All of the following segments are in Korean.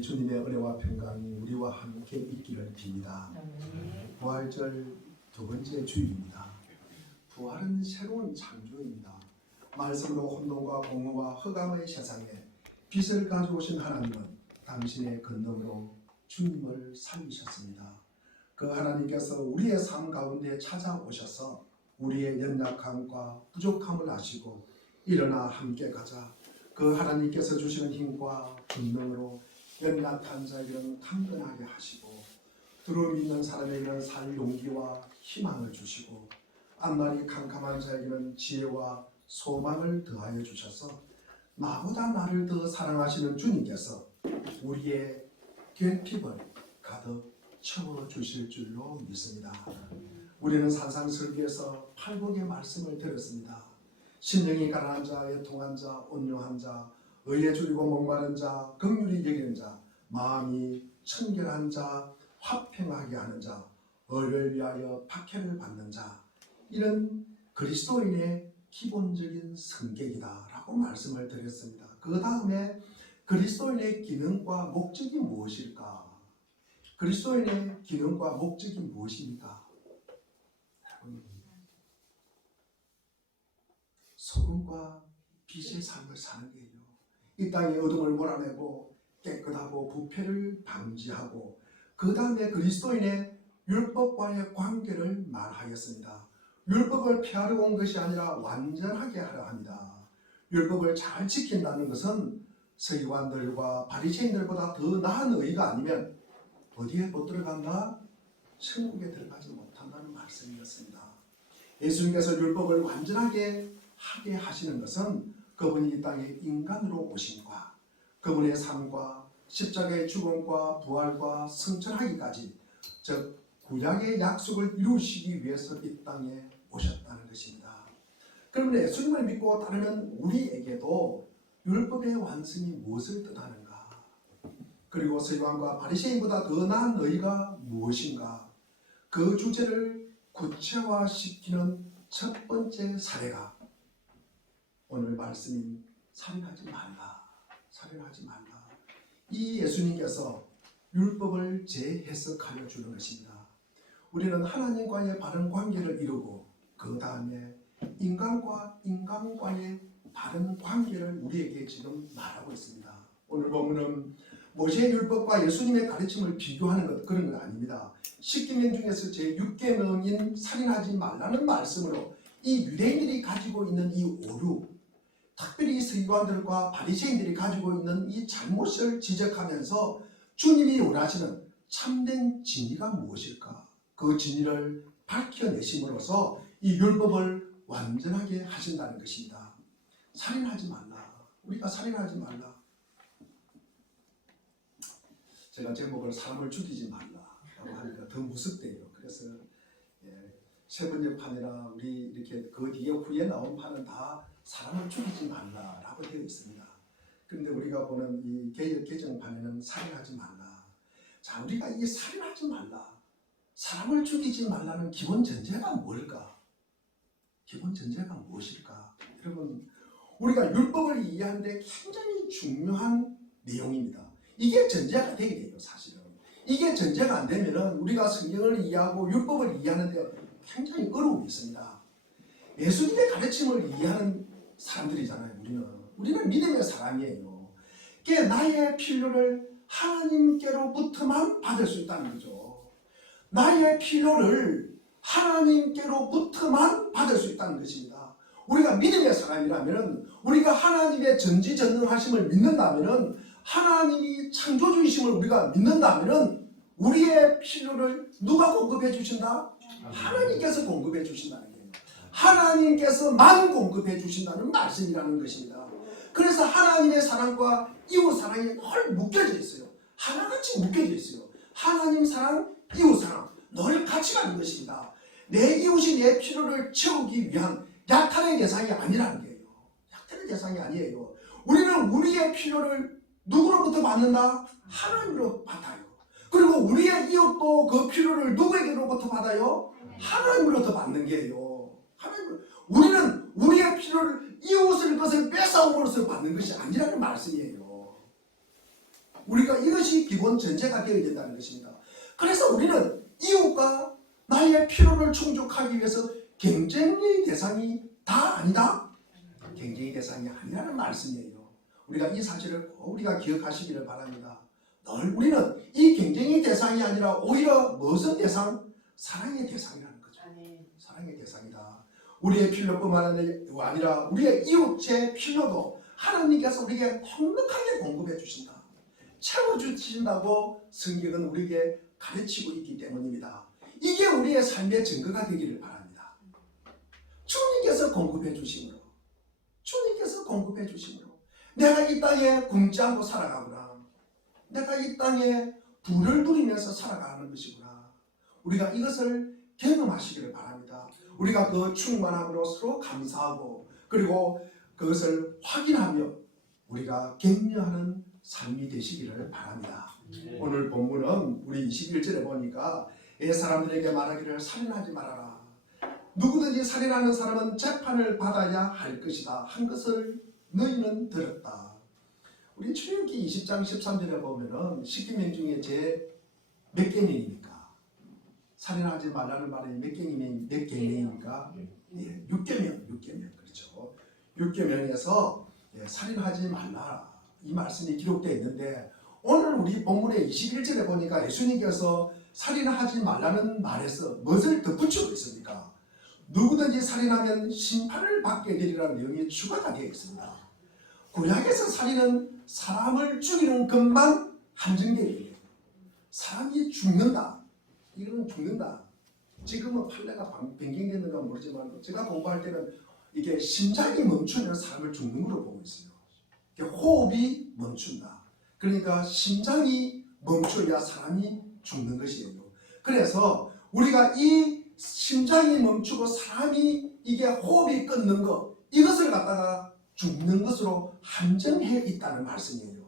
우리 주님의 은혜와 평강이 우리와 함께 있기를 빕니다. 부활절 두 번째 주일입니다. 부활은 새로운 창조입니다. 말씀으로 혼돈과 공허와 흑암의 세상에 빛을 가져오신 하나님은 당신의 권능으로 주님을 살리셨습니다. 그 하나님께서 우리의 삶 가운데 찾아오셔서 우리의 연약함과 부족함을 아시고 일어나 함께 가자. 그 하나님께서 주시는 힘과 권능으로 연약한 자에게는 강건하게 하시고 두려움 있는 사람에게는 살 용기와 희망을 주시고 앞날이 캄캄한 자에게는 지혜와 소망을 더하여 주셔서 나보다 나를 더 사랑하시는 주님께서 우리의 결핍을 가득 채워주실 줄로 믿습니다. 우리는 산상설교에서 팔복의 말씀을 들었습니다. 심령이 가난한 자, 애통한 자, 온유한 자, 의에 줄이고 목마른 자, 긍휼히 여기는 자, 마음이 청결한 자, 화평하게 하는 자, 의를 위하여 박해를 받는 자, 이런 그리스도인의 기본적인 성격이다 라고 말씀을 드렸습니다. 그 다음에 그리스도인의 기능과 목적이 무엇일까? 그리스도인의 기능과 목적이 무엇입니까? 소금과 빛의 삶을 사는 거예요. 이 땅의 어둠을 몰아내고 깨끗하고 부패를 방지하고 그 다음에 그리스도인의 율법과의 관계를 말하였습니다. 율법을 폐하러 온 것이 아니라 완전하게 하려 합니다. 율법을 잘 지킨다는 것은 서기관들과 바리새인들보다 더 나은 의가 아니면 어디에 못 들어간다? 천국에 들어가지 못한다는 말씀이었습니다. 예수님께서 율법을 완전하게 하게 하시는 것은 그분이 이 땅에 인간으로 오심과 그분의 삶과 십자가의 죽음과 부활과 승천하기까지 즉 구약의 약속을 이루시기 위해서 이 땅에 오셨다는 것입니다. 그러면 예수님을 믿고 따르는 우리에게도 율법의 완성이 무엇을 뜻하는가? 그리고 서기관과 바리새인보다 더 나은 의가 무엇인가? 그 주제를 구체화시키는 첫 번째 사례가 오늘 말씀인 살인하지 말라, 살인하지 말라. 이 예수님께서 율법을 재해석하여 주는 것입니다. 우리는 하나님과의 바른 관계를 이루고 그 다음에 인간과 인간과의 바른 관계를 우리에게 지금 말하고 있습니다. 오늘 본문은 모세의 율법과 예수님의 가르침을 비교하는 것 그런 건 아닙니다. 10계명 중에서 제6계명인 살인하지 말라는 말씀으로 이 유대인들이 가지고 있는 이 오류, 특별히 서기관들과 바리새인들이 가지고 있는 이 잘못을 지적하면서 주님이 원하시는 참된 진리가 무엇일까? 그 진리를 밝혀내심으로써 이 율법을 완전하게 하신다는 것입니다. 살인하지 말라. 우리가 살인하지 말라. 제가 제목을 사람을 죽이지 말라라고 하니까 더 무섭대요. 그래서 세 번째 판이나 우리 이렇게 그 뒤에 후에 나온 판은 다 사람을 죽이지 말라라고 되어 있습니다. 그런데 우리가 보는 이 개역 개정판에는 살인하지 말라. 자, 우리가 이 살인하지 말라, 사람을 죽이지 말라는 기본 전제가 뭘까? 기본 전제가 무엇일까? 여러분, 우리가 율법을 이해하는데 굉장히 중요한 내용입니다. 이게 전제가 되게 돼요, 사실은. 이게 전제가 안 되면은 우리가 성경을 이해하고 율법을 이해하는데 굉장히 어려움이 있습니다. 예수님의 가르침을 이해하는 사람들이잖아요. 우리는 믿음의 사람이에요. 그게 나의 필요를 하나님께로부터만 받을 수 있다는 거죠. 나의 필요를 하나님께로부터만 받을 수 있다는 것입니다. 우리가 믿음의 사람이라면, 우리가 하나님의 전지전능하심을 믿는다면, 하나님이 창조주이심을 우리가 믿는다면 우리의 필요를 누가 공급해 주신다? 하나님께서 공급해 주신다는 거예요. 하나님께서만 공급해 주신다는 말씀이라는 것입니다. 그래서 하나님의 사랑과 이웃 사랑이 늘 묶여져 있어요. 하나같이 묶여져 있어요. 하나님 사랑, 이웃 사랑 늘 같이 가는 것입니다. 내 이웃이 내 필요를 채우기 위한 약탈의 대상이 아니라는 거예요. 약탈의 대상이 아니에요. 우리는 우리의 필요를 누구로부터 받는다? 하나님으로 받아요. 그리고 우리의 이웃도 그 필요를 누구에게로부터 받아요? 하나님으로부터 받는 게요. 우리는 우리의 필요를 이웃을 것을 뺏어옴으로써 받는 것이 아니라는 말씀이에요. 우리가 이것이 기본 전제가 되어야 된다는 것입니다. 그래서 우리는 이웃과 나의 필요를 충족하기 위해서 경쟁의 대상이 다 아니다? 경쟁의 대상이 아니라는 말씀이에요. 우리가 이 사실을 꼭 우리가 기억하시기를 바랍니다. 늘 우리는 이 경쟁의 대상이 아니라 오히려 무슨 대상? 사랑의 대상이라는 거죠. 사랑의 대상이다. 우리의 필요뿐만 아니라 우리의 이웃의 필요도 하나님께서 우리에게 넉넉하게 공급해 주신다. 채워주신다고 성경은 우리에게 가르치고 있기 때문입니다. 이게 우리의 삶의 증거가 되기를 바랍니다. 주님께서 공급해 주심으로, 주님께서 공급해 주심으로 내가 이 땅에 굶지 않고 살아가구나. 내가 이 땅에 부를 누리면서 살아가는 것이구나. 우리가 이것을 경험하시기를 바랍니다. 우리가 그 충만함으로 서로 감사하고 그리고 그것을 확인하며 우리가 격려하는 삶이 되시기를 바랍니다. 오늘 본문은 우리 21절에 보니까 사람들에게 말하기를 살인하지 말아라. 누구든지 살인하는 사람은 재판을 받아야 할 것이다 한 것을 너희는 들었다. 우리 출애굽기 20장 13절에 보면은 10계명 중에 제 몇 계명입니까? 살인하지 말라는 말이 몇 계명입니까? 6계명 그렇죠. 6계명에서 살인하지 말라 이 말씀이 기록되어 있는데 오늘 우리 본문의 21절에 보니까 예수님께서 살인하지 말라는 말에서 무엇을 덧붙이고 있습니까? 누구든지 살인하면 심판을 받게 되리라는 내용이 추가가 되어 있습니다. 구약에서 살인은 사람을 죽이는 것만 한정되어 있어요. 사람이 죽는다. 이거는 죽는다. 지금은 판례가 변경됐는가 모르지만 제가 공부할 때는 이게 심장이 멈추면 사람을 죽는 걸로 보고 있어요. 호흡이 멈춘다. 그러니까 심장이 멈춰야 사람이 죽는 것이에요. 그래서 우리가 이 심장이 멈추고 사람이 이게 호흡이 끊는 것 이것을 갖다가 죽는 것으로 한정해 있다는 말씀이에요.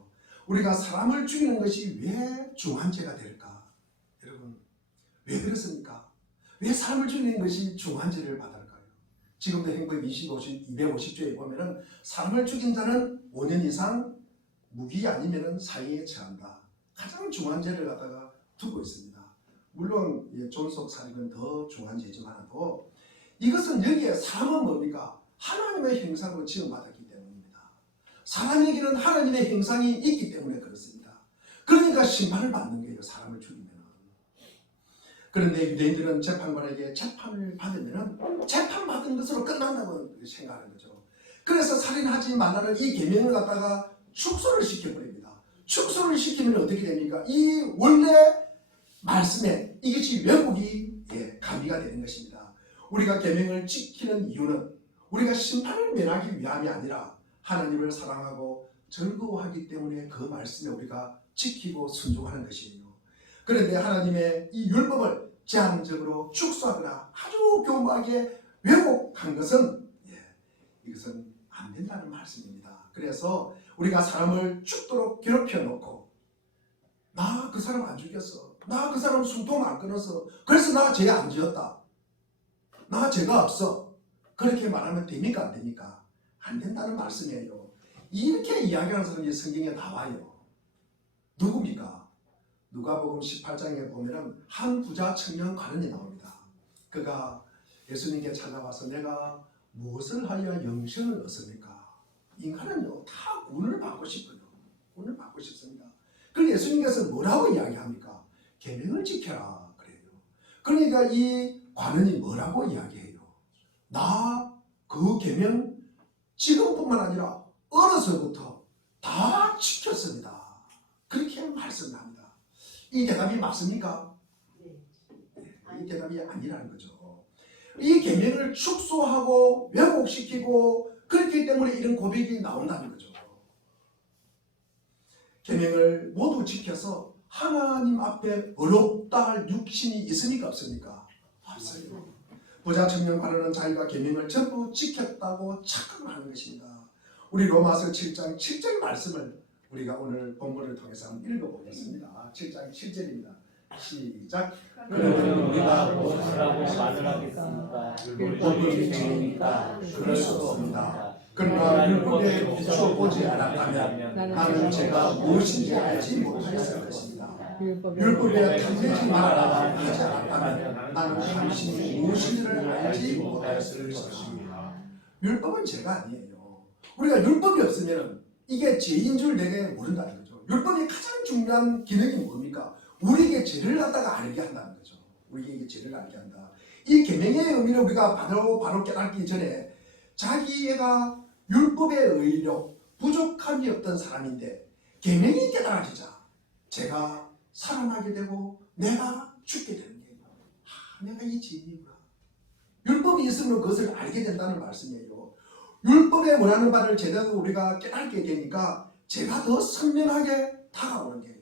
우리가 사람을 죽이는 것이 왜 중한 죄가 될까? 여러분 왜 그렇습니까? 왜 사람을 죽이는 것이 중한 죄를 받을까요? 지금도 행법 250조에 보면은 사람을 죽인 자는 5년 이상 무기 아니면은 사형에 처한다. 가장 중한 죄를 갖다가 두고 있습니다. 물론 존속 살인은 더 중한 죄지만도 이것은 여기에 사람은 뭡니까? 하나님의 형상으로 지음받았기 때문입니다. 사람에게는 하나님의 형상이 있기 때문에 그렇습니다. 그러니까 심판을 받는 거예요. 사람을 죽이면. 그런데 유대인들은 재판관에게 재판을 받으면 재판받은 것으로 끝난다고 생각하는 거죠. 그래서 살인하지 말라는 이 계명을 갖다가 축소를 시켜버립니다. 축소를 시키면 어떻게 됩니까? 이 원래 말씀에 이것이 왜곡이 가미가 되는 것입니다. 우리가 계명을 지키는 이유는 우리가 심판을 면하기 위함이 아니라 하나님을 사랑하고 즐거워하기 때문에 그 말씀에 우리가 지키고 순종하는 것이에요. 그런데 하나님의 이 율법을 제한적으로 축소하거나 아주 교묘하게 왜곡한 것은 이것은 안 된다는 말씀입니다. 그래서 우리가 사람을 죽도록 괴롭혀 놓고 나 그 사람 안 죽였어. 나 그 사람 숨통 안 끊었어. 그래서 나 죄 안 지었다. 나 죄가 없어. 그렇게 말하면 됩니까? 안 됩니까? 안 된다는 말씀이에요. 이렇게 이야기하는 사람이 성경에 나와요. 누굽니까? 누가복음 18장에 보면은 한 부자 청년 관원이 나옵니다. 그가 예수님께 찾아와서 내가 무엇을 하여 영생을 얻습니까? 인간은요 다 구원을 받고 싶어요. 구원을 받고 싶습니다. 그런데 예수님께서 뭐라고 이야기합니까? 계명을 지켜라 그래요. 그러니까 이 관원이 뭐라고 이야기해요? 나 그 계명 지금뿐만 아니라 어려서부터 다 지켰습니다. 그렇게 말씀합니다. 이 대답이 맞습니까? 이 대답이 아니라는 거죠. 이 계명을 축소하고 왜곡시키고 그렇기 때문에 이런 고백이 나온다는 거죠. 계명을 모두 지켜서 하나님 앞에 의롭다 할 육신이 있습니까? 없습니까? 없어요. 부자 청년 관원은 자기가 계명을 전부 지켰다고 착각하는 것입니다. 우리 로마서 7장 7절 말씀을 우리가 오늘 본문을 통해서 한번 읽어보겠습니다. 7장 7절입니다. 시작. 그러면 우리가 무엇이라고 말을 하겠습니까? 율법이 죄니까 그럴 수 없습니다. 그러나 율법에 비추어 보지 않았다면 나는 제가 무엇인지 알지 못했을 것입니다. 율법에 탐내지 말아라 하지 않았다면 나는 당신이 무엇인지를 알지 못했을 것입니다. 율법은 죄가 아니에요. 우리가 율법이 없으면 이게 죄인 줄 내게 모른다는 거죠. 율법의 가장 중요한 기능이 뭡니까? 우리에게 죄를 갖다가 알게 한다는 거죠. 우리에게 죄를 알게 한다. 이 계명의 의미를 우리가 바로 깨닫기 전에 자기가 율법의 의력, 부족함이 없던 사람인데 계명이 깨달아지자 제가 살아나게 되고 내가 죽게 되는 거예요. 내가 이 죄인이구나. 율법이 있으면 그것을 알게 된다는 말씀이에요. 율법에 원하는 바를 제대로 우리가 깨닫게 되니까 제가 더 선명하게 다가오는 거예요.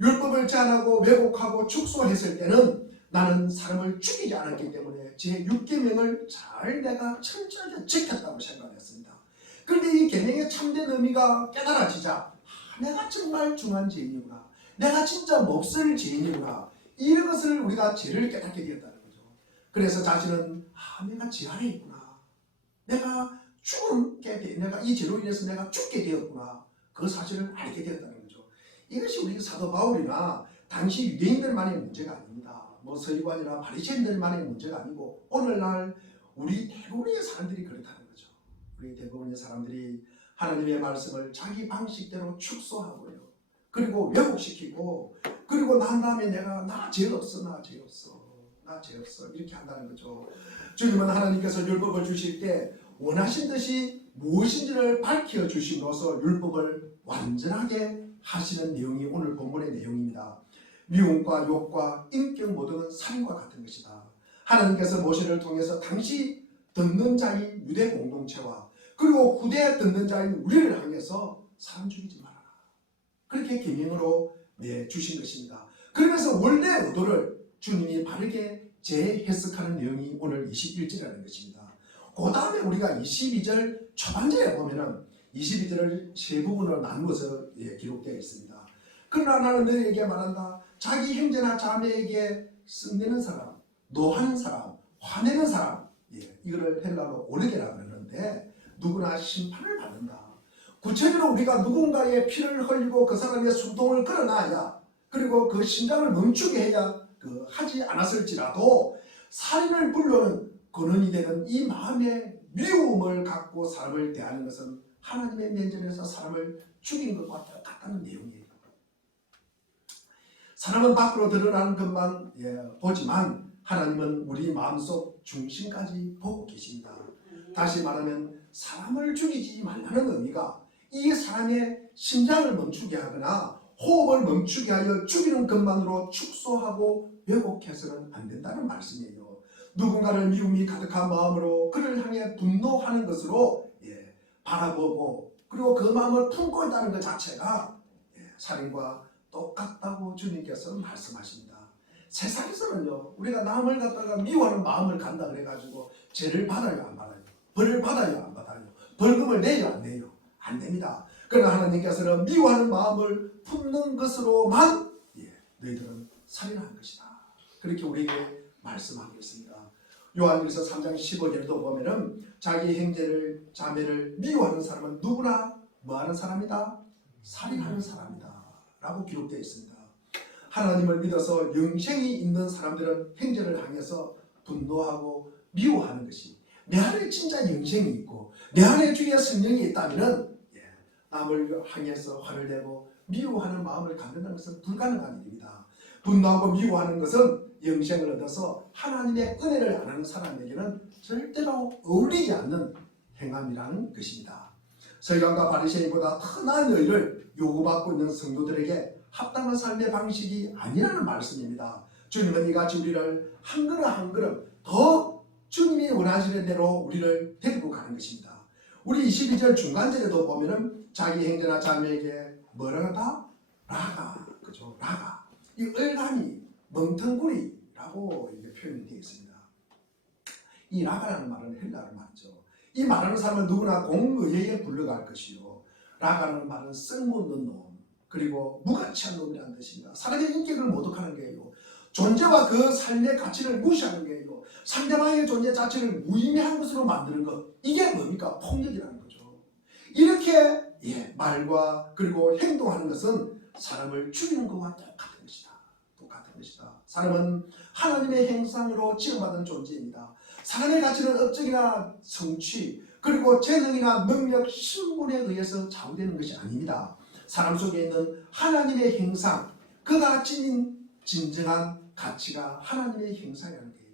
율법을 제한하고 왜곡하고 축소했을 때는 나는 사람을 죽이지 않았기 때문에 제 6계명을 잘 내가 철저하게 지켰다고 생각했습니다. 그런데 이 계명의 참된 의미가 깨달아지자 내가 정말 중한 죄인이구나. 내가 진짜 몹쓸 죄인이구나. 이런 것을 우리가 죄를 깨닫게 되었다는 거죠. 그래서 자신은 내가 죄 아래 있구나. 내가 내가 이 죄로 인해서 내가 죽게 되었구나. 그 사실을 알게 되었다는 거죠. 이것이 우리 사도 바울이나 당시 유대인들만의 문제가 아닙니다. 뭐 서기관이나 바리새인들만의 문제가 아니고 오늘날 우리 대부분의 사람들이 그렇다는 거죠. 우리 대부분의 사람들이 하나님의 말씀을 자기 방식대로 축소하고요. 그리고 왜곡시키고 그리고 난 다음에 나 죄 없어 이렇게 한다는 거죠. 주님은 하나님께서 율법을 주실 때 원하신 듯이 무엇인지를 밝혀주심으로써 율법을 완전하게 하시는 내용이 오늘 본문의 내용입니다. 미움과 욕과 인격 모독은 살인과 같은 것이다. 하나님께서 모세를 통해서 당시 듣는 자인 유대 공동체와 그리고 후대 듣는 자인 우리를 향해서 사람 죽이지 말아라. 그렇게 계명으로 내주신 것입니다. 그러면서 원래 의도를 주님이 바르게 재해석하는 내용이 오늘 21절이라는 것입니다. 그 다음에 우리가 22절 초반절에 보면은 22절을 세 부분으로 나누어서 기록되어 있습니다. 그러나 나는 너희에게 말한다. 자기 형제나 자매에게 썩내는 사람, 노하는 사람, 화내는 사람, 이거를 헬라로 오르게라 그러는데 누구나 심판을 받는다. 구체적으로 우리가 누군가의 피를 흘리고 그 사람의 숨통을 끌어놔야 그리고 그 심장을 멈추게 해야 하지 않았을지라도 살인을 불러는 근원이 되는 이 마음의 미움을 갖고 사람을 대하는 것은 하나님의 면전에서 사람을 죽인 것과 똑같다는 내용이에요. 사람은 밖으로 드러나는 것만 보지만 하나님은 우리 마음속 중심까지 보고 계십니다. 다시 말하면 사람을 죽이지 말라는 의미가 이 사람의 심장을 멈추게 하거나 호흡을 멈추게 하여 죽이는 것만으로 축소하고 왜곡해서는 안 된다는 말씀이에요. 누군가를 미움이 가득한 마음으로 그를 향해 분노하는 것으로 바라보고 그리고 그 마음을 품고 있다는 것 자체가 살인과 똑같다고 주님께서 말씀하십니다. 세상에서는요 우리가 남을 갖다가 미워하는 마음을 간다 그래가지고 죄를 받아요 안 받아요? 벌을 받아요 안 받아요? 벌금을 내요 안 내요? 안 됩니다. 그러나 하나님께서는 미워하는 마음을 품는 것으로만 너희들은 살인한 것이다. 그렇게 우리에게 말씀하고 있습니다. 요한일서 3장 15절도 보면은 자기 형제를 자매를 미워하는 사람은 누구나 뭐하는 사람이다? 살인하는 사람이다 라고 기록되어 있습니다. 하나님을 믿어서 영생이 있는 사람들은 형제를 향해서 분노하고 미워하는 것이 내 안에 진짜 영생이 있고 내 안에 주의 성령이 있다면 남을 향해서 화를 내고 미워하는 마음을 갖는다는 것은 불가능한 일입니다. 분노하고 미워하는 것은 영생을 얻어서 하나님의 은혜를 안 하는 사람에게는 절대로 어울리지 않는 행함이라는 것입니다. 서기관과 바리새인보다 더 나은 의를 요구받고 있는 성도들에게 합당한 삶의 방식이 아니라는 말씀입니다. 주님은 이같이 우리를 한 걸음 한 걸음 더 주님이 원하시는 대로 우리를 데리고 가는 것입니다. 우리 22절 중간절에도 보면은 자기 형제나 자매에게 뭐라고 한다? 라가, 그죠? 라가. 이 얼간이 멍텅구리라고 이게 표현이 되어 있습니다. 이 라가라는 말은 헬라어 말이죠. 이 말하는 사람은 누구나 공의에 불러갈 것이요. 라가라는 말은 쓸모없는 놈, 그리고 무가치한 놈이라는 뜻입니다. 사람의 인격을 모독하는 거예요. 존재와 그 삶의 가치를 무시하는 거예요. 상대방의 존재 자체를 무의미한 것으로 만드는 것. 이게 뭡니까? 폭력이라는 거죠. 이렇게 말과 그리고 행동하는 것은 사람을 죽이는 것과 똑같은 것이다. 똑같은 것이다. 사람은 하나님의 형상으로 지음받은 존재입니다. 사람의 가치는 업적이나 성취 그리고 재능이나 능력, 신분에 의해서 좌우되는 것이 아닙니다. 사람 속에 있는 하나님의 형상, 그가 지닌 진정한 가치가 하나님의 형상이라는 거예요.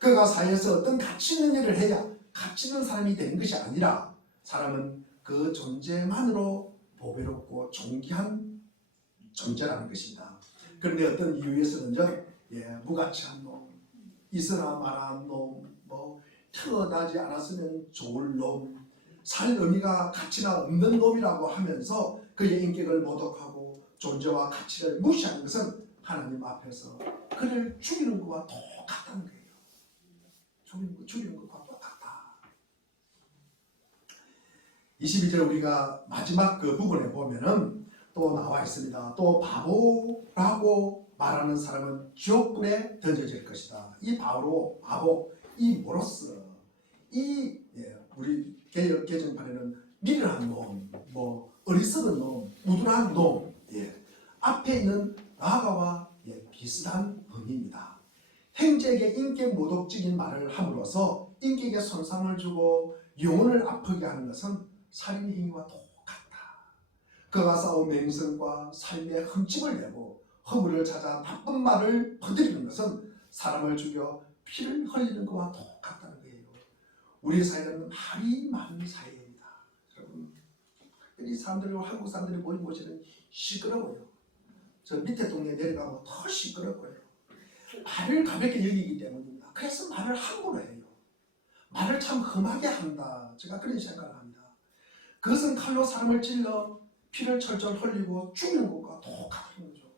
그가 사회에서 어떤 가치 있는 일을 해야 가치 있는 사람이 되는 것이 아니라 사람은 그 존재만으로 보배롭고 존귀한 존재라는 것입니다. 그런데 어떤 이유에서는요, 무가치한 놈, 있으나 마나한 놈, 태어나지 않았으면 좋을 놈, 살 의미가 가치가 없는 놈이라고 하면서 그의 인격을 모독하고 존재와 가치를 무시하는 것은 하나님 앞에서 그를 죽이는 것과 똑같다는 거예요. 죽이는 것과 똑같다. 22절 우리가 마지막 그 부분에 보면은 또 나와 있습니다. 또 바보라고 말하는 사람은 지옥불에 던져질 것이다. 이 바보, 이 모로스, 우리 개정판에는 미련한 놈, 어리석은 놈, 우둔한 놈, 앞에 있는 나아가와 비슷한 범위입니다. 행제에게 인격 모독적인 말을 함으로써 인격에 손상을 주고 영혼을 아프게 하는 것은 살인 행위와 똑같다. 그가 쌓은 맹성과 삶의 흠집을 내고 허물을 찾아 나쁜 말을 퍼뜨리는 것은 사람을 죽여 피를 흘리는 것과 똑같다는 거예요. 우리 사회는 말이 많은 사회입니다. 여러분, 이 사람들이 한국 사람들이 모인 곳에는 시끄러워요. 저 밑에 동네에 내려가면 더 시끄럽고요. 말을 가볍게 여기기 때문입니다. 그래서 말을 함부로 해요. 말을 참 험하게 한다. 제가 그런 생각을 합니다. 그것은 칼로 사람을 찔러 피를 철철 흘리고 죽이는 것과 똑같은 거죠.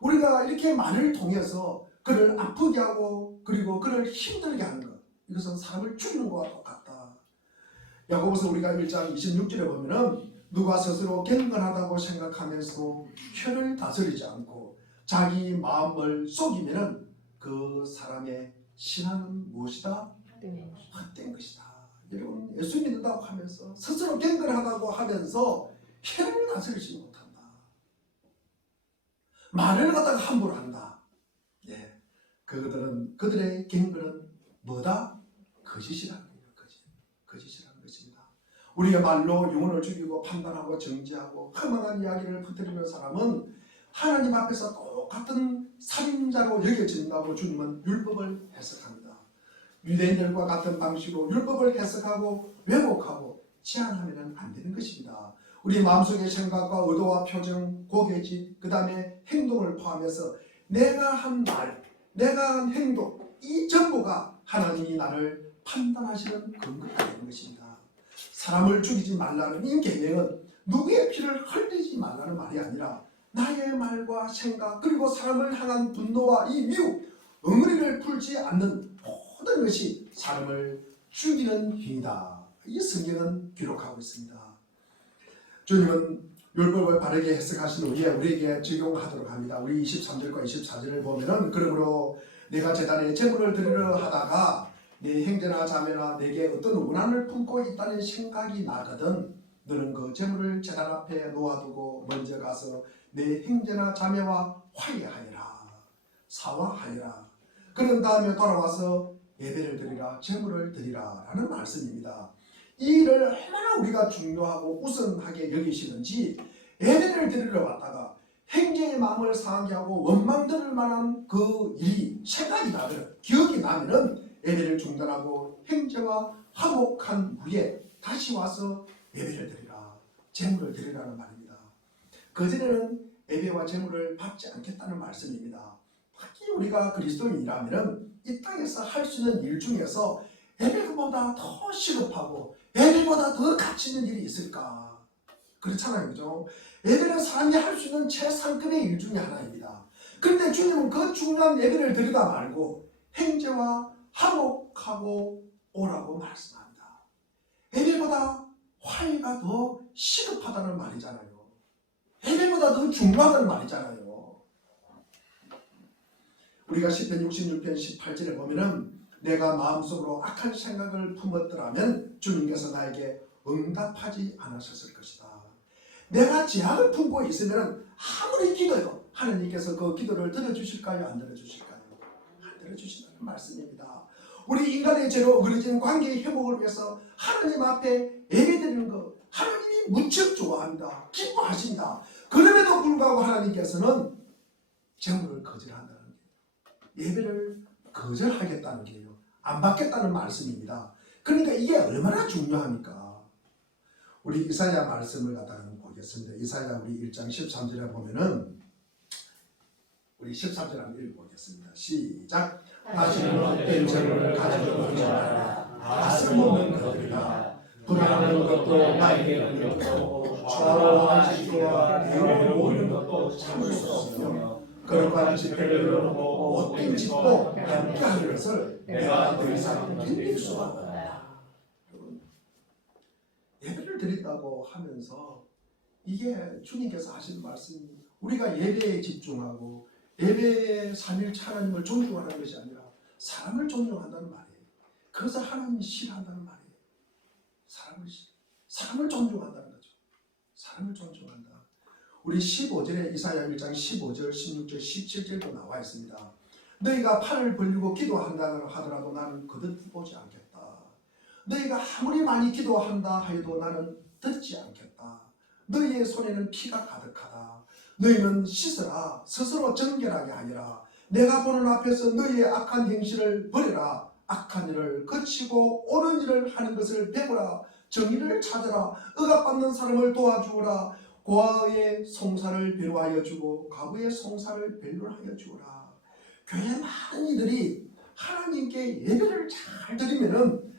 우리가 이렇게 말을 통해서 그를 아프게 하고 그리고 그를 힘들게 하는 것, 이것은 사람을 죽이는 것과 똑같다. 야고보서 우리가 1장 26절에 보면은 누가 스스로 경건하다고 생각하면서 혀를 다스리지 않고 자기 마음을 속이면은 그 사람의 신앙은 무엇이다? 헛된 것이다. 여러분, 예수 믿는다고 하면서 스스로 경건하다고 하면서 혀를 다스리지 못한다. 말을 갖다가 함부로 한다. 그들의 경건은 뭐다? 거짓이라는 거예요. 거짓이라는 것입니다. 우리의 말로 영혼을 죽이고 판단하고 정죄하고 허망한 이야기를 퍼뜨리는 사람은 하나님 앞에서 똑같은 살인자로 여겨진다고 주님은 율법을 해석합니다. 유대인들과 같은 방식으로 율법을 해석하고 왜곡하고 제한하면 안 되는 것입니다. 우리 마음속의 생각과 의도와 표정, 고개짓, 그 다음에 행동을 포함해서 내가 한 말, 내가 한 행동, 이 전부가 하나님이 나를 판단하시는 근거가 되는 것입니다. 사람을 죽이지 말라는 이 계명은 누구의 피를 흘리지 말라는 말이 아니라 나의 말과 생각 그리고 사람을 향한 분노와 이 미움, 엉어리를 풀지 않는 모든 것이 사람을 죽이는 행위다. 이 성경은 기록하고 있습니다. 주님은 율법을 바르게 해석하신 후에 우리에게 적용하도록 합니다. 우리 23절과 24절을 보면은 그러므로 내가 제단에 제물을 드리려 하다가 내 형제나 자매나 내게 어떤 원한을 품고 있다는 생각이 나거든 너는 그 제물을 제단 앞에 놓아두고 먼저 가서 내 형제나 자매와 화해하여라. 사화하여라. 그런 다음에 돌아와서 예배를 드리라. 제물을 드리라 라는 말씀입니다. 이 일을 얼마나 우리가 중요하고 우선하게 여기시는지 예배를 드리러 왔다가 형제의 마음을 상하게 하고 원망 들을 만한 그 일이 생각이 나면 기억이 나면은 예배를 중단하고 형제와 화목한 후에 다시 와서 예배를 드리라. 제물을 드리라는 말입니다. 그전에는 예배와 제물을 받지 않겠다는 말씀입니다. 특히 우리가 그리스도인이라면 이 땅에서 할 수 있는 일 중에서 예배보다 더 시급하고 예배보다 더 가치 있는 일이 있을까? 그렇잖아요. 그죠? 예배는 사람이 할 수 있는 최상급의 일 중에 하나입니다. 그런데 주님은 그 중요한 예배를 드리다 말고 형제와 화목하고 오라고 말씀합니다. 예배보다 화해가 더 시급하다는 말이잖아요. 예배보다 더 중요하다는 말이잖아요. 우리가 시편 66편 18절에 보면은 내가 마음속으로 악한 생각을 품었더라면 주님께서 나에게 응답하지 않으셨을 것이다. 내가 죄악을 품고 있으면 아무리 기도해도 하나님께서 그 기도를 들어주실까요? 안 들어주실까요? 안 들어주신다는 말씀입니다. 우리 인간의 죄로 어그러진 관계의 회복을 위해서 하나님 앞에 예배드리는 것, 하나님이 무척 좋아합니다. 기뻐하십니다. 그럼에도 불구하고 하나님께서는 제물을 거절한다는 거예요. 예배를 거절하겠다는 거예요. 안 받겠다는 말씀입니다. 그러니까 이게 얼마나 중요합니까? 우리 이사야 말씀을 갖다가 보겠습니다. 이사야 우리 1장 13절에 보면은 우리 13절 한번 읽어보겠습니다. 시작. 다시는 헛된 재물을 가지고 오지 마라. 다 쓸모없는 것들이다. 불안한 것도 나에게 어렵고 좌우한 지혜와 배우를 모으는 것도 참을 수 없으며 거룩한 집회를 열어놓고 헛된 집도 함께 하는 것을 내가 더 이상 견딜 수가 없다. 예배를 드린다고 하면서 이게 주님께서 하신 말씀이 우리가 예배에 집중하고 예배의 3일 하나님을 존중하는 것이 아니라 사람을 존중한다는 말이에요. 그것을 하나님이 싫어한다는 말이에요. 사람을 존중한다는 거죠. 사람을 존중한다. 우리 15절에 이사야 1장 15절, 16절, 17절도 나와 있습니다. 너희가 팔을 벌리고 기도한다 하더라도 나는 거듭 보지 않겠다. 너희가 아무리 많이 기도한다 해도 나는 듣지 않겠다. 너희의 손에는 피가 가득하다. 너희는 씻으라. 스스로 정결하게 하니라. 내가 보는 앞에서 너희의 악한 행실을 버려라. 악한 일을 거치고 옳은 일을 하는 것을 배우라. 정의를 찾으라. 억압받는 사람을 도와주라. 고아의 송사를 배려하여 주고 과부의 송사를 배려하여 주라. 교회 많은 이들이 하나님께 예배를 잘 드리면은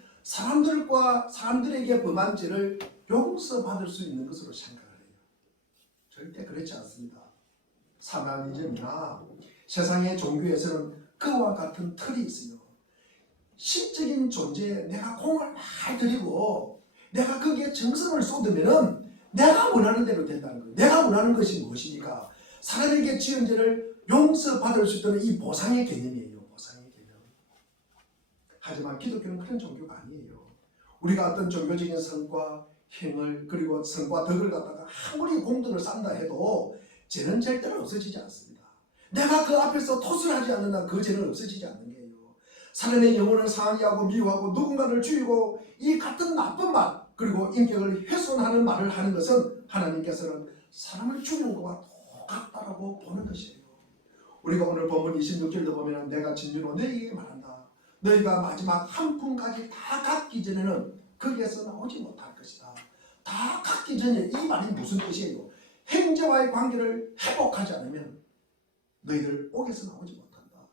사람들에게 범한 죄를 용서받을 수 있는 것으로 생각을 해요. 절대 그렇지 않습니다. 사마니즘이나 세상의 종교에서는 그와 같은 틀이 있으며 신적인 존재에 내가 공을 많이 들이고 내가 거기에 정성을 쏟으면은 내가 원하는 대로 된다는 거예요. 내가 원하는 것이 무엇입니까? 사람에게 지은 죄를 용서받을 수 있다는 이 보상의 개념이에요. 보상의 개념. 하지만 기독교는 그런 종교가 아니에요. 우리가 어떤 종교적인 성과, 행을 그리고 성과 덕을 갖다가 아무리 공덕을 쌓는다 해도 죄는 절대로 없어지지 않습니다. 내가 그 앞에서 토술하지 않는 한 그 죄는 없어지지 않는 거예요. 사람의 영혼을 상하게 미워하고 누군가를 죽이고 이 같은 나쁜 말 그리고 인격을 훼손하는 말을 하는 것은 하나님께서는 사람을 죽이는 것과 똑같다라고 보는 것이에요. 우리가 오늘 본문 26절도 보면 내가 진리로 너희에게 말한다. 너희가 마지막 한 푼까지 다 갖기 전에는 거기에서 나오지 못할 것이다. 다 갖기 전에 이 말이 무슨 뜻이에요? 형제와의 관계를 회복하지 않으면 너희들 옥에서 나오지 못한다.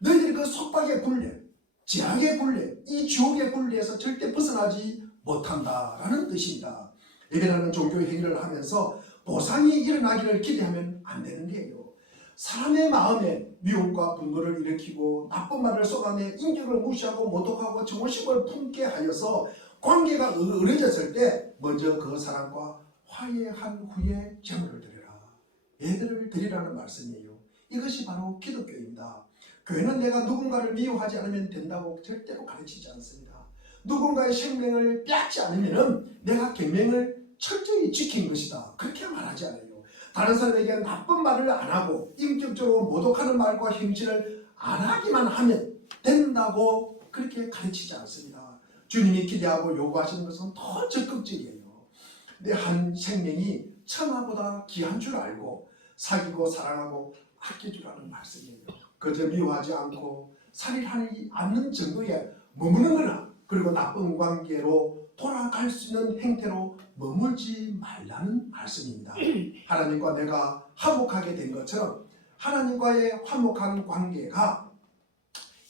너희들이 그 속박의 굴레, 재앙의 굴레, 이 지옥의 굴레에서 절대 벗어나지 못한다라는 뜻입니다. 예배라는 종교의 행위를 하면서 보상이 일어나기를 기대하면 안 되는 게요. 사람의 마음에 미움과 분노를 일으키고 나쁜 말을 쏟아내 인격을 무시하고 모독하고 정오심을 품게 하여서 관계가 어려졌을 때 먼저 그 사람과 화해한 후에 제물을 드려라. 예배를 드리라는 말씀이에요. 이것이 바로 기독교입니다. 교회는 내가 누군가를 미워하지 않으면 된다고 절대로 가르치지 않습니다. 누군가의 생명을 뺏지 않으면 내가 계명을 철저히 지킨 것이다. 그렇게 말하지 않아요. 다른 사람에게 나쁜 말을 안 하고 인격적으로 모독하는 말과 행실을 안 하기만 하면 된다고 그렇게 가르치지 않습니다. 주님이 기대하고 요구하시는 것은 더 적극적이에요. 내 한 생명이 천하보다 귀한 줄 알고 사귀고 사랑하고 아껴주라는 말씀이에요. 그저 미워하지 않고 살인하지 않는 정도에 머무는 거나 그리고 나쁜 관계로 돌아갈 수 있는 행태로 머물지 말라는 말씀입니다. 하나님과 내가 화목하게 된 것처럼 하나님과의 화목한 관계가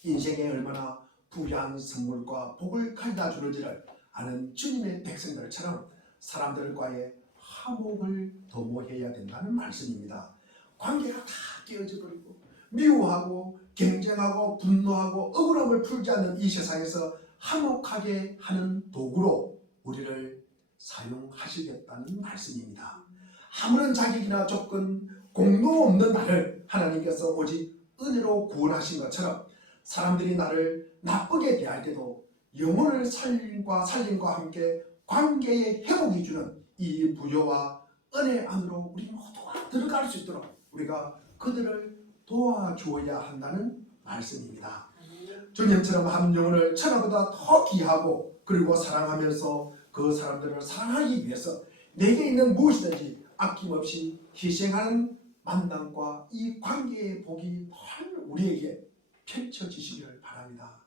인생에 얼마나 부유한 선물과 복을 가져다 주는지를 아는 주님의 백성들처럼 사람들과의 화목을 도모해야 된다는 말씀입니다. 관계가 다 깨어져 버리고 미워하고 경쟁하고 분노하고 억울함을 풀지 않는 이 세상에서 화목하게 하는 도구로 우리를 사용하시겠다는 말씀입니다. 아무런 자격이나 조건, 공로 없는 나를 하나님께서 오직 은혜로 구원하신 것처럼 사람들이 나를 나쁘게 대할 때도 영혼을 살림과 함께 관계의 회복이 주는 이 부여와 은혜 안으로 우리 모두가 들어갈 수 있도록 우리가 그들을 도와주어야 한다는 말씀입니다. 주님처럼 한 영혼을 천하보다 더 귀하고 그리고 사랑하면서 그 사람들을 사랑하기 위해서 내게 있는 무엇이든지 아낌없이 희생하는 만남과 이 관계의 복이 늘 우리에게 펼쳐지시기를 바랍니다.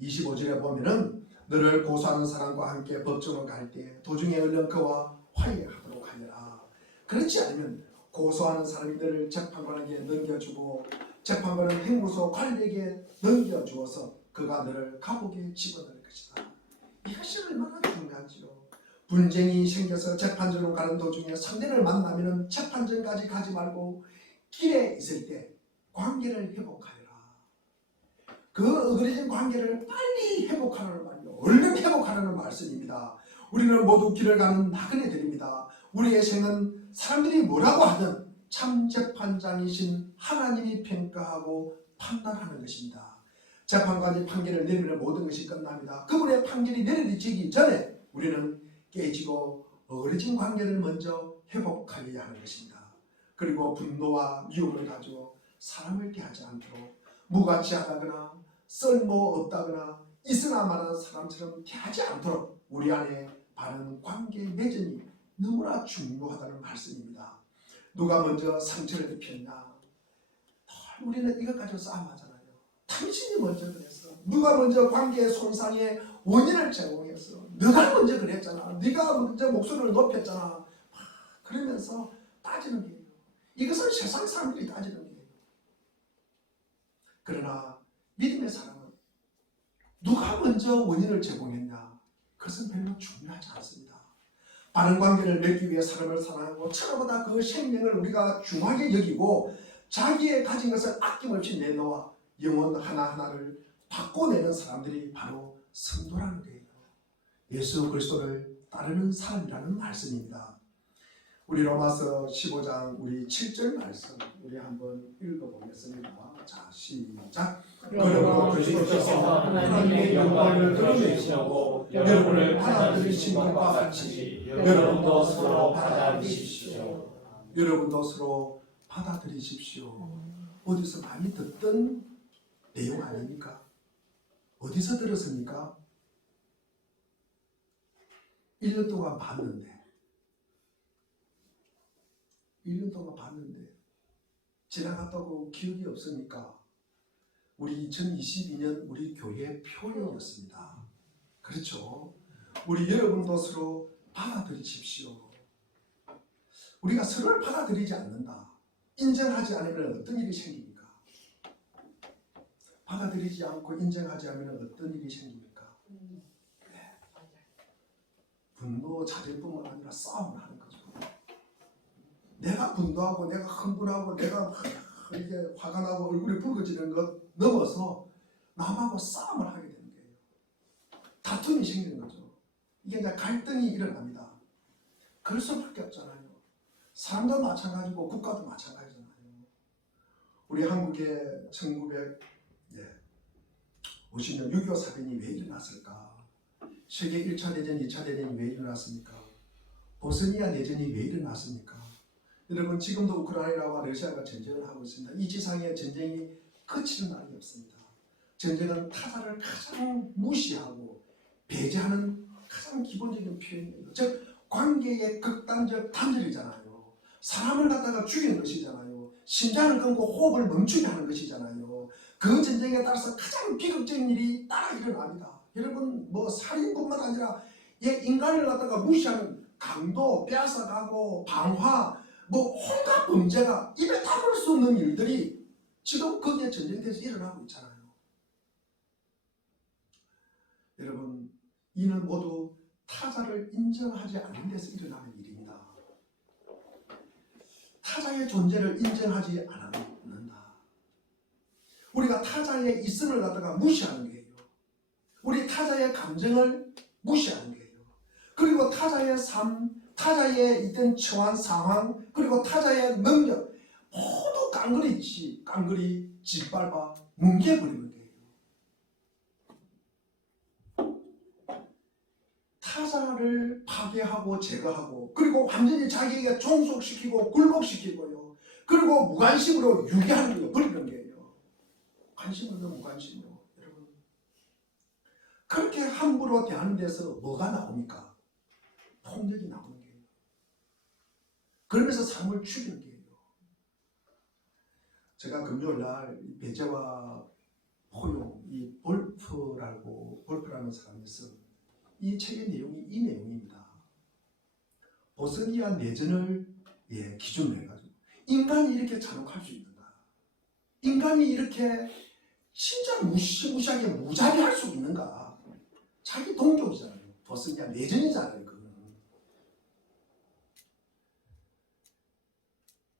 25절에 보면은 너를 고소하는 사람과 함께 법정으로 갈 때 도중에 얼른 그와 화해하도록 하여라. 그렇지 않으면 고소하는 사람이 너를 재판관에게 넘겨주고 재판관은 행무소 관리에게 넘겨주어서 그가 너를 감옥에 집어넣을 것이다. 이것이 얼마나 중요한지요. 분쟁이 생겨서 재판전으로 가는 도중에 상대를 만나면 재판전까지 가지 말고 길에 있을 때 관계를 회복하여라. 그 어그러진 관계를 빨리 회복하라는 말이요. 얼른 회복하라는 말씀입니다. 우리는 모두 길을 가는 나그네들입니다. 우리의 생은 사람들이 뭐라고 하든 참 재판장이신 하나님이 평가하고 판단하는 것입니다. 재판관이 판결을 내리면 모든 것이 끝납니다. 그분의 판결이 내려지기 전에 우리는 깨지고 어그러진 관계를 먼저 회복하려야 하는 것입니다. 그리고 분노와 미움을 가지고 사람을 대하지 않도록 무가치하다거나 쓸모없다거나 있으나 마나 사람처럼 대하지 않도록 우리 안에 바른 관계 맺음이 너무나 중요하다는 말씀입니다. 누가 먼저 상처를 입혔냐? 우리는 이것 가지고 싸움하잖아요. 당신이 먼저 그랬어. 누가 먼저 관계의 손상의 원인을 제공했어. 너가 먼저 그랬잖아. 네가 먼저 목소리를 높였잖아. 그러면서 따지는 거예요. 이것은 세상 사람들이 따지는 거예요. 그러나 믿음의 사람은 누가 먼저 원인을 제공했냐? 그것은 별로 중요하지 않습니다. 바른 관계를 맺기 위해 사람을 사랑하고 천하보다 그 생명을 우리가 중하게 여기고 자기의 가진 것을 아낌없이 내놓아 영혼 하나하나를 바꿔내는 사람들이 바로 성도라는 거예요. 예수 그리스도를 따르는 사람이라는 말씀입니다. 우리 로마서 15장 우리 7절 말씀 우리 한번 읽어보겠습니다. 자, 시작. 그러므로 그리스도께서 하나님의 영광을 드러내시려고 여러분을 받아들이신 것과 같이 여러분도 서로 받아들이십시오. 여러분도 서로 받아들이십시오. 어디서 많이 듣던 내용 아닙니까? 어디서 들었습니까? 1년 동안 봤는데 1년 동안 봤는데 지나갔다고 기억이 없습니까? 우리 2022년 우리 교회 표현이었습니다. 그렇죠? 우리 여러분도 서로 받아들이십시오. 우리가 서로를 받아들이지 않는다. 인정하지 않으면 어떤 일이 생깁니까? 받아들이지 않고 인정하지 않으면 어떤 일이 생깁니까? 네. 분노, 자질뿐만 아니라 싸움을 하는 거죠. 내가 분노하고 내가 흥분하고 내가 이게 화가 나고 얼굴이 붉어지는 것 넘어서 남하고 싸움을 하게 되는 거예요. 다툼이 생기는 거죠. 이게 이제 갈등이 일어납니다. 그럴 수밖에 없잖아요. 사람도 마찬가지고 국가도 마찬가지잖아요. 우리 한국의 1950년 6.25 사변이 왜 일어났을까? 세계 1차 대전, 2차 대전이 왜 일어났습니까? 보스니아 내전이 왜 일어났습니까? 여러분 지금도 우크라이나와 러시아가 전쟁을 하고 있습니다. 이 지상에 전쟁이 그치는 날이 없습니다. 전쟁은 타자를 가장 무시하고 배제하는 가장 기본적인 표현이에요. 즉 관계의 극단적 단절이잖아요. 사람을 갖다가 죽이는 것이잖아요. 심장을 끊고 호흡을 멈추게 하는 것이잖아요. 그 전쟁에 따라서 가장 비극적인 일이 따라 일어납니다. 여러분 뭐 살인뿐만 아니라 인간을 갖다가 무시하는 강도, 빼앗아가고 방화 뭐 온갖 범죄가 입에 담을 수 없는 일들이 지금 거기에 전쟁에서 일어나고 있잖아요. 여러분 이는 모두 타자를 인정하지 않는 데서 일어나는 일입니다. 타자의 존재를 인정하지 않는다. 우리가 타자의 있음을 갖다가 무시하는 거예요. 우리 타자의 감정을 무시하는 거예요. 그리고 타자의 삶, 타자의 있던 처한 상황, 그리고 타자의 능력 모두 깡그리 짓밟아 뭉개버리는 거예요. 타자를 파괴하고 제거하고 그리고 완전히 자기에게 종속시키고 굴복시키고요. 그리고 무관심으로 유기하는 거예요. 버리는 거예요. 관심 없는 무관심으로. 여러분 그렇게 함부로 대하는 데서 뭐가 나옵니까? 폭력이 나오는 거예요. 그러면서 삶을 죽이는 거예요. 제가 금요일날 배제와 포용, 이 볼프라는 사람이 쓴 이 책의 내용이 이 내용입니다. 보스니아 내전을 기준으로 해가지고 인간이 이렇게 잔혹할 수 있는가? 인간이 이렇게 진짜 무시무시하게 무자비할 수 있는가? 자기 동족이잖아요. 보스니아 내전이잖아요. 그거는.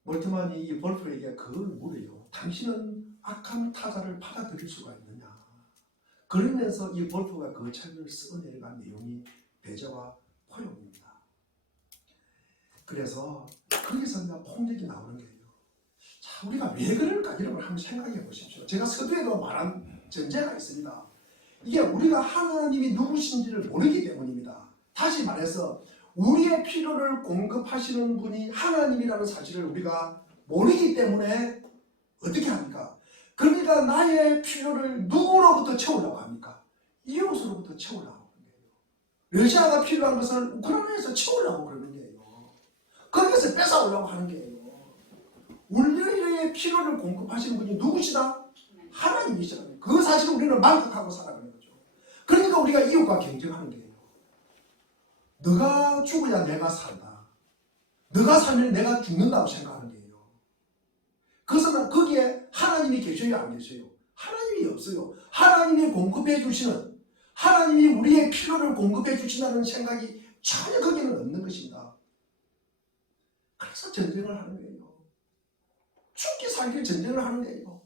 몰트만이 이 볼프에게 그걸 물어요. 당신은 악한 타자를 받아들일 수가 있느냐? 그러면서 이 볼프가 그 책을 써내려간 내용이 배제와 포용입니다. 그래서 거기서 그냥 폭력이 나오는 거예요. 자, 우리가 왜 그럴까? 이런 걸 한번 생각해 보십시오. 제가 서두에도 말한 전제가 있습니다. 이게 우리가 하나님이 누구신지를 모르기 때문입니다. 다시 말해서 우리의 필요를 공급하시는 분이 하나님이라는 사실을 우리가 모르기 때문에 어떻게 합니까? 그러니까 나의 필요를 누구로부터 채우려고 합니까? 이웃으로부터 채우려고 하는 거예요. 러시아가 필요한 것을 우크라이나에서 채우려고 그러는 거예요. 거기서 뺏어오려고 하는 거예요. 우리의 필요를 공급하시는 분이 누구시다? 하나님이시라는 그 사실을 우리는 만족하고 살아가는 거죠. 그러니까 우리가 이웃과 경쟁하는 거예요. 너가 죽어야 내가 산다. 너가 살면 내가 죽는다고 생각하는 거예요. 그것은 거기에 하나님이 계셔요, 안 계셔요? 하나님이 없어요. 하나님이 공급해 주시는, 하나님이 우리의 필요를 공급해 주신다는 생각이 전혀 거기는 없는 것입니다. 그래서 전쟁을 하는 거예요. 죽기 살기 전쟁을 하는 거예요.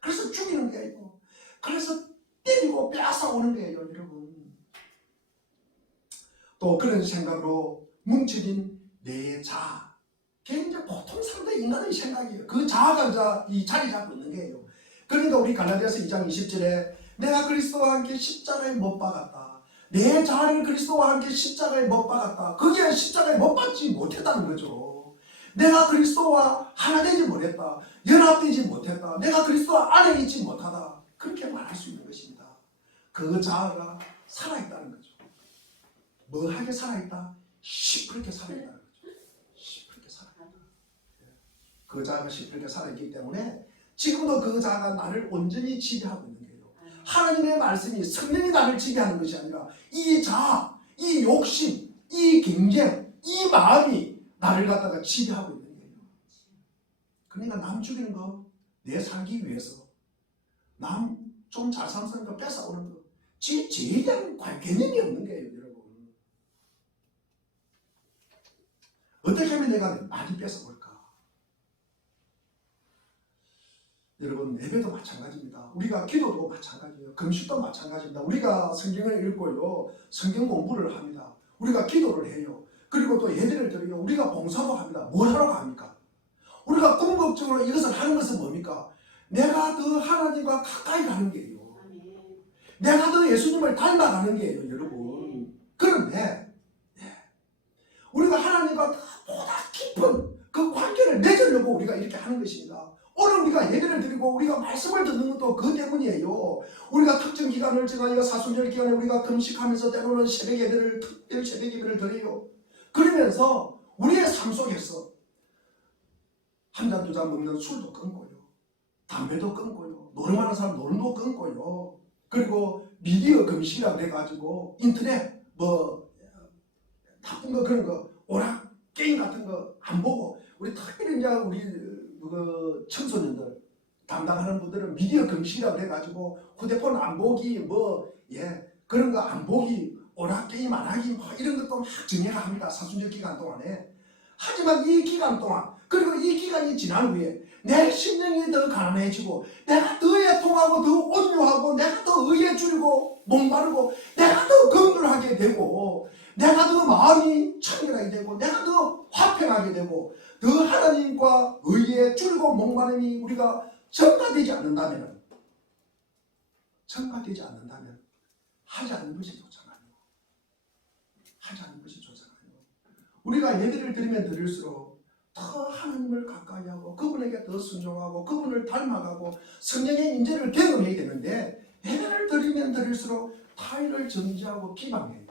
그래서 죽이는 거예요. 그래서 때리고 빼앗아오는 거예요, 여러분. 또 그런 생각으로 뭉쳐진 내 자아. 굉장히 보통 사람들의 인간의 생각이에요. 그 자아가 이 자리 잡고 있는 거예요. 그러니까 우리 갈라디아서 2장 20절에 내가 그리스도와 함께 십자가에 못 박았다. 내 자아를 그리스도와 함께 십자가에 못 박았다. 그게 십자가에 못 박지 못했다는 거죠. 내가 그리스도와 하나 되지 못했다. 연합되지 못했다. 내가 그리스도 안에 있지 못하다. 그렇게 말할 수 있는 것입니다. 그 자아가 살아있다는 거죠. 뭐하게 살아있다? 시퍼렇게 살아있다는 거죠. 시퍼렇게 살아있다. 그 자아가 시퍼렇게 살아있기 때문에 지금도 그 자아가 나를 온전히 지배하고 있는 거예요. 하나님의 말씀이 성령이 나를 지배하는 것이 아니라 이 자아, 이 욕심, 이 경쟁, 이 마음이 나를 갖다가 지배하고 있는 거예요. 그러니까 남 죽이는 거, 내 살기 위해서 남 좀 잘 사는 거 뺏어오는 거, 지에 대한 개념이 없는 거예요, 여러분. 어떻게 하면 내가 많이 뺏어볼까? 여러분, 예배도 마찬가지입니다. 우리가 기도도 마찬가지예요. 금식도 마찬가지입니다. 우리가 성경을 읽고요, 성경 공부를 합니다. 우리가 기도를 해요. 그리고 또 예배를 드려요. 우리가 봉사도 합니다. 뭘 하러 갑니까? 우리가 궁극적으로 이것을 하는 것은 뭡니까? 내가 더 하나님과 가까이 가는 거예요. 내가 더 예수님을 닮아가는 거예요, 여러분. 그런데 우리가 하나님과 보다 깊은 그 관계를 맺으려고 우리가 이렇게 하는 것입니다. 오늘 우리가 예배를 드리고 우리가 말씀을 듣는 것도 그 때문이에요. 우리가 특정 기간을 지나서 사순절 기간에 우리가 금식하면서 때로는 새벽 예배를, 특별 새벽 예배를 드려요. 그러면서 우리의 삶 속에서 한 잔 두 잔 먹는 술도 끊고요. 담배도 끊고요. 노름하는 사람 노름도 끊고요. 그리고 미디어 금식이라고 해가지고 인터넷 나쁜 거 그런 거 오락 게임 같은 거 안 보고 우리 특별히 이제 우리 그 청소년들 담당하는 분들은 미디어 금식이라고 해가지고 휴대폰 안 보기 그런 거 안 보기 오락 게임 안 하기 이런 것도 막 정해가 합니다. 사순절 기간 동안에. 하지만 이 기간 동안 그리고 이 기간이 지난 후에 내 심령이 더 가난해지고 내가 더 애통하고 더 온유하고 내가 더 의해주려고 목마르고 내가 더 긍휼하게 되고 내가 더 마음이 청결하게 되고 내가 더 화평하게 되고 더 하나님과 의에 줄이고 목마름이 우리가 전가되지 않는다면 하지 않는 것이 좋잖아요. 하자는 것이 좋잖아요. 우리가 예배를 드리면 드릴수록 더 하나님을 가까이 하고 그분에게 더 순종하고 그분을 닮아가고 성령의 인재를 경험해야 되는데 예배를 드리면 드릴수록 타인을 정죄하고 비방해요.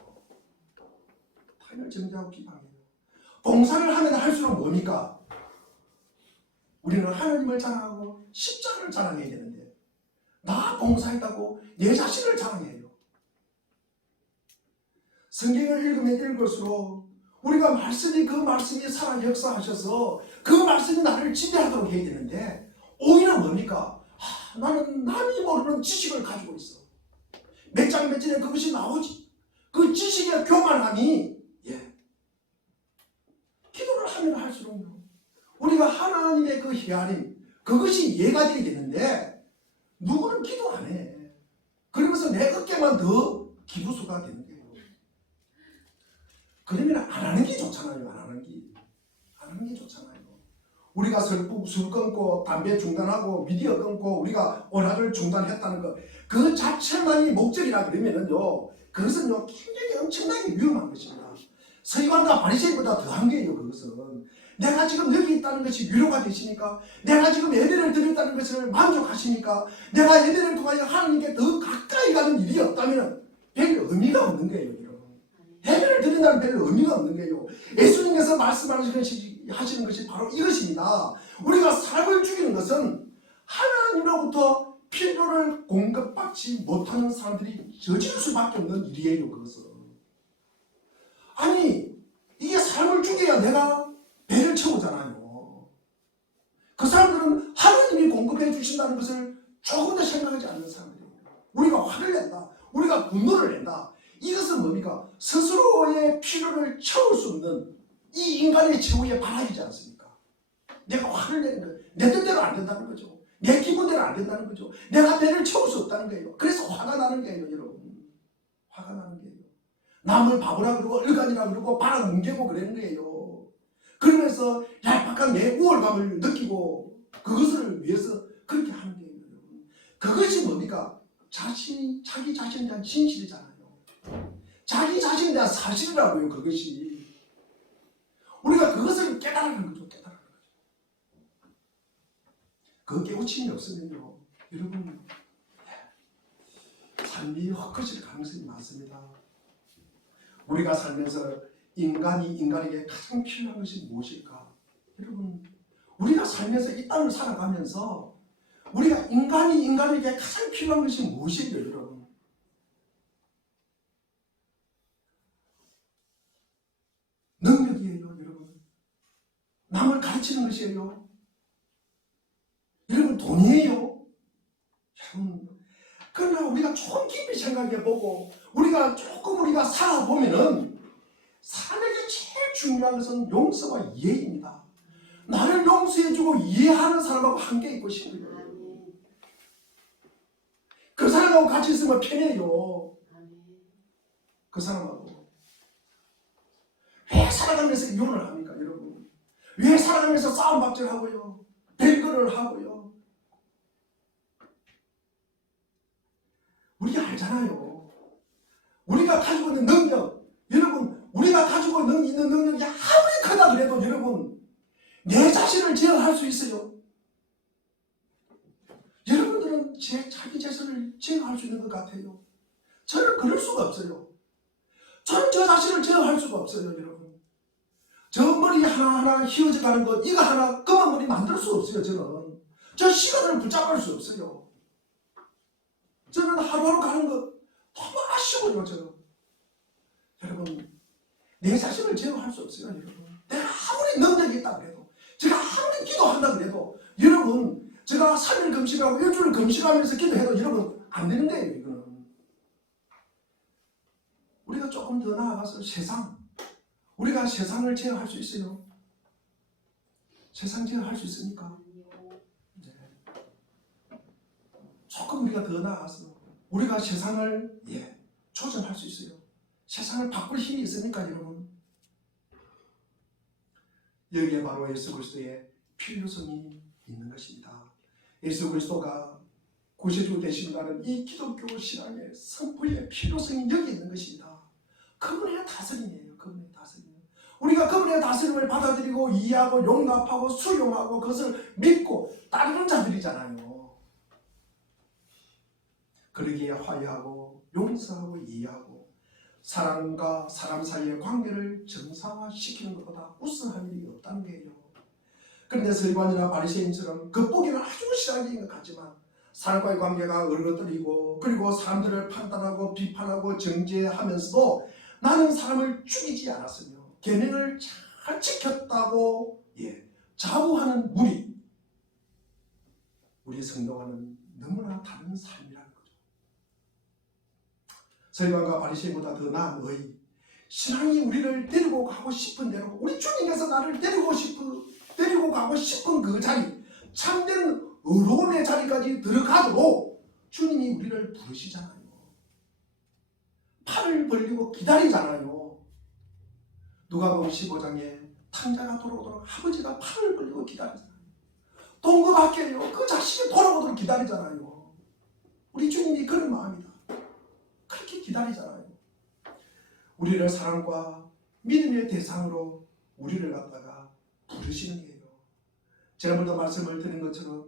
타인을 정죄하고 비방해요. 봉사를 하면 할수록 뭡니까? 우리는 하나님을 자랑하고 십자가를 자랑해야 되는데 나 봉사했다고 내 자신을 자랑해요. 성경을 읽으면 읽을수록 우리가 그 말씀이 살아 역사하셔서 그 말씀이 나를 지배하도록 해야 되는데 오히려 뭡니까? 나는 남이 모르는 지식을 가지고 있어. 몇 장 몇 절에 그것이 나오지. 그 지식의 교만함이 기도를 하면 할수록 우리가 하나님의 그 헤아림 그것이 이해가 되게 되는데 누구는 기도 안 해. 그러면서 내 어깨만 더 기부수가 되는 거예요. 그러면 안 하는 게 좋잖아요. 안 하는 게 좋잖아요. 우리가 술 끊고 담배 중단하고 미디어 끊고 우리가 오락을 중단했다는 것 그 자체만이 목적이라 그러면은요 그것은요 굉장히 엄청나게 위험한 것입니다. 서기관과 바리새인보다 더한 게요. 그것은 내가 지금 여기 있다는 것이 위로가 되십니까? 내가 지금 예배를 드렸다는 것을 만족하십니까? 내가 예배를 통하여 하나님께 더 가까이 가는 일이 없다면 별 의미가 없는 거예요. 예배를 드린다는 별 의미가 없는 거예요. 예수님께서 말씀하시는 것이 바로 이것입니다. 우리가 삶을 죽이는 것은 하나님으로부터 필요를 공급받지 못하는 사람들이 저지를 수밖에 없는 일이에요. 그것은 아니 이게 삶을 죽여야 내가 배를 채우잖아요. 그 사람들은 하나님이 공급해 주신다는 것을 조금도 생각하지 않는 사람들이에요. 우리가 화를 낸다. 우리가 분노를 낸다. 이것은 뭡니까? 스스로의 필요를 채울 수 없는 이 인간의 최후의 바람이지 않습니까? 내가 화를 내는 거예요. 내 뜻대로 안 된다는 거죠. 내 기분대로 안 된다는 거죠. 내가 배를 채울 수 없다는 거예요. 그래서 화가 나는 거예요. 여러분. 화가 나는 거예요. 남을 바보라 그러고 얼간이라 그러고 바람 뭉개고 그러는 거예요. 그러면서 얄팍한 내 우월감을 느끼고 그것을 위해서 그렇게 하는 거예요. 그것이 뭡니까? 자기 자신에 대한 진실이잖아요. 자기 자신에 대한 사실이라고요. 그것이 우리가 그것을 깨달아가는 거죠. 그 깨우침이 없으면요 여러분 삶이 헛것일 가능성이 많습니다. 우리가 살면서 인간이 인간에게 가장 필요한 것이 무엇일까? 여러분 우리가 살면서 이 땅을 살아가면서 우리가 인간이 인간에게 가장 필요한 것이 무엇이에요? 여러분 능력이에요. 여러분 남을 가르치는 것이에요. 여러분 돈이에요. 여러분 그러나 우리가 조금 깊이 생각해보고 우리가 살아보면은 사람에게 제일 중요한 것은 용서와 이해입니다. 나를 용서해주고 이해하는 사람하고 함께 있고 싶은 거예요. 그 사람하고 같이 있으면 편해요. 그 사람하고 왜 살아가면서 이혼을 합니까? 여러분 왜 살아가면서 싸움박질하고요 별거를 하고요. 우리가 알잖아요. 우리가 가지고 있는 능력 여러분 우리가 가지고 있는 능력이 아무리 크다 그래도 여러분 내 자신을 제어할 수 있어요. 여러분들은 자기 자신을 제어할 수 있는 것 같아요. 저는 그럴 수가 없어요. 저는 저 자신을 제어할 수가 없어요. 여러분 저 머리 하나하나 휘어져 가는 것 이거 하나 검은 머리 만들 수 없어요. 저는 저 시간을 붙잡을 수 없어요. 저는 하루하루 가는 것 너무 아쉬워요. 저는 여러분 내 자신을 제어할 수 없어요. 여러분 내가 아무리 능력이 있다 그래도 제가 아무리 기도한다 그래도 여러분 제가 3일 금식하고 일주일 금식하면서 기도해도 여러분 안 되는 거예요. 이거는 우리가 조금 더 나아가서 우리가 세상을 제어할 수 있어요? 세상 제어할 수 있습니까? 네. 조금 우리가 더 나아가서 우리가 세상을 조정할 수 있어요. 세상을 바꿀 힘이 있습니까 여러분? 여기에 바로 예수 그리스도의 필요성이 있는 것입니다. 예수 그리스도가 구세주 되신다는 이 기독교 신앙의 선포의 필요성이 여기 있는 것입니다. 그분의 다스림이에요. 그분의 다스림. 우리가 그분의 다스림을 받아들이고 이해하고 용납하고 수용하고 그것을 믿고 따르는 자들이잖아요. 그러기에 화해하고 용서하고 이해하고 사람과 사람 사이의 관계를 정상화시키는 것보다 우선할 일이 없다는 거예요. 그런데 서기관이나 바리새인처럼 겉보기는 아주 신앙적인 것 같지만 사람과의 관계가 얼어떨리고 그리고 사람들을 판단하고 비판하고 정죄하면서도 나는 사람을 죽이지 않았으며 계명을 잘 지켰다고 자부하는 우리 성도와는 너무나 다른 삶이라는 거죠. 서기관과 바리새인보다 더 나은 의, 신앙이 우리를 데리고 가고 싶은 대로 우리 주님께서 나를 데리고 가고 싶은 그 자리, 참된 의로움의 자리까지 들어가도록 주님이 우리를 부르시잖아요. 팔을 벌리고 기다리잖아요. 누가복음 15장에 탕자가 돌아오도록 아버지가 팔을 벌리고 기다리잖아요. 동급학교요. 그 자식이 돌아오도록 기다리잖아요. 우리 주님이 그런 마음이다. 그렇게 기다리잖아요. 우리를 사랑과 믿음의 대상으로 우리를 갖다가 부르시는 거예요. 지난번도 말씀을 드린 것처럼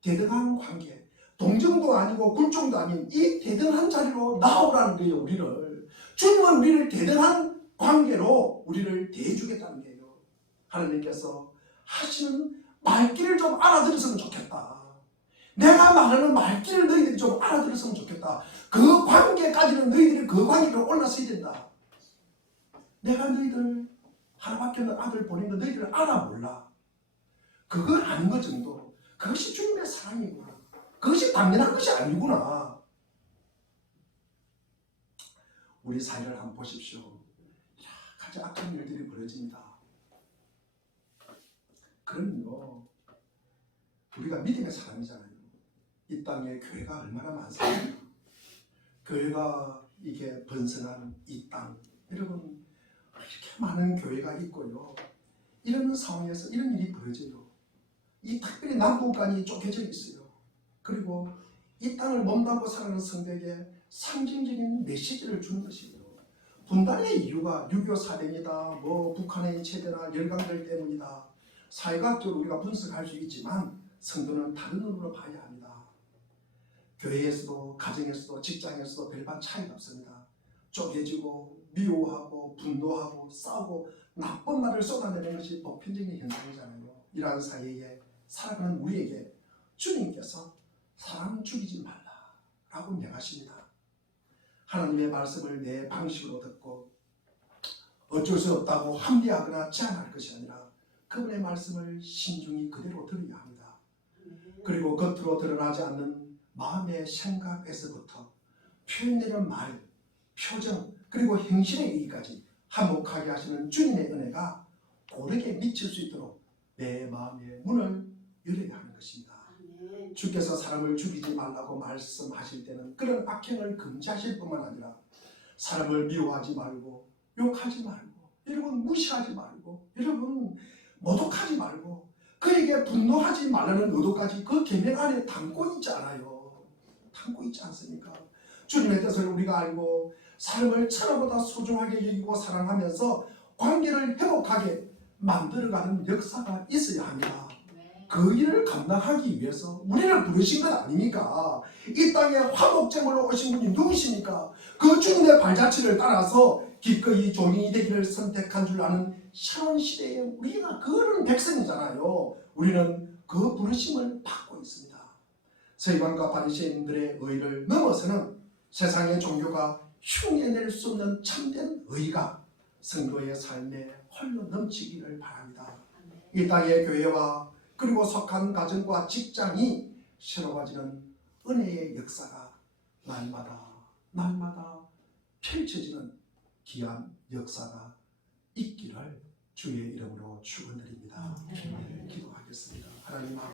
대등한 관계, 동정도 아니고 굴종도 아닌 이 대등한 자리로 나오라는 거예요. 우리를. 주님은 우리를 대등한 관계로 우리를 대해주겠다는 거예요. 하나님께서 하시는 말귀를 좀 알아들었으면 좋겠다. 내가 말하는 말귀를 너희들이 좀 알아들었으면 좋겠다. 그 관계까지는 너희들이 그 관계로 올라서야 된다. 내가 너희들 하나밖에 없는 아들 보낸 거 너희들 알아 몰라. 그걸 아는 것 정도. 그것이 주님의 사랑이구나. 그것이 당연한 것이 아니구나. 우리 사회를 한번 보십시오. 여러 가지 악한 일들이 벌어집니다. 그러면요, 우리가 믿음의 사람이잖아요. 이 땅에 교회가 얼마나 많습니까? 교회가 이게 번성한 이 땅, 여러분 이렇게 많은 교회가 있고요. 이런 상황에서 이런 일이 벌어져요. 이 특별히 남북간이 쪼개져 있어요. 그리고 이 땅을 몸담고 살아가는 성도에게 상징적인 메시지를 주는 것이에요. 분단의 이유가 6.25 사변이다, 북한의 체제나 열강들 때문이다. 사회학적으로 우리가 분석할 수 있지만 성도는 다른 눈으로 봐야 합니다. 교회에서도 가정에서도 직장에서도 별반 차이가 없습니다. 쪼개지고 미워하고 분노하고 싸우고 나쁜 말을 쏟아내는 것이 보편적인 현상이잖아요. 이러한 사회에 살아가는 우리에게 주님께서 사람 죽이지 말라라고 명하십니다. 하나님의 말씀을 내 방식으로 듣고 어쩔 수 없다고 합리하거나 제한할 것이 아니라 그분의 말씀을 신중히 그대로 들어야 합니다. 그리고 겉으로 드러나지 않는 마음의 생각에서부터 표현되는 말, 표정, 그리고 행실에 이르기까지 화목하게 하시는 주님의 은혜가 고르게 미칠 수 있도록 내 마음의 문을 열어야 하는 것입니다. 주께서 사람을 죽이지 말라고 말씀하실 때는 그런 악행을 금지하실 뿐만 아니라 사람을 미워하지 말고 욕하지 말고 여러분 무시하지 말고 여러분 모독하지 말고 그에게 분노하지 말라는 의도까지 그 계명 안에 담고 있지 않아요. 담고 있지 않습니까? 주님의 뜻을 우리가 알고 사람을 천하보다 소중하게 여기고 사랑하면서 관계를 회복하게 만들어가는 역사가 있어야 합니다. 그 일을 감당하기 위해서 우리를 부르신 것 아닙니까? 이 땅에 화목제물로 오신 분이 누구십니까? 그 주님의 발자취를 따라서 기꺼이 종인이 되기를 선택한 줄 아는 현 시대에 우리가 그런 백성이잖아요. 우리는 그 부르심을 받고 있습니다. 서기관과 바리새인들의 의를 넘어서는 세상의 종교가 흉내낼 수 없는 참된 의가 성도의 삶에 홀로 넘치기를 바랍니다. 이 땅의 교회와 그리고 속한 가정과 직장이 새로워지는 은혜의 역사가 날마다 펼쳐지는 귀한 역사가 있기를 주의 이름으로 축원드립니다. 기도하겠습니다. 하나님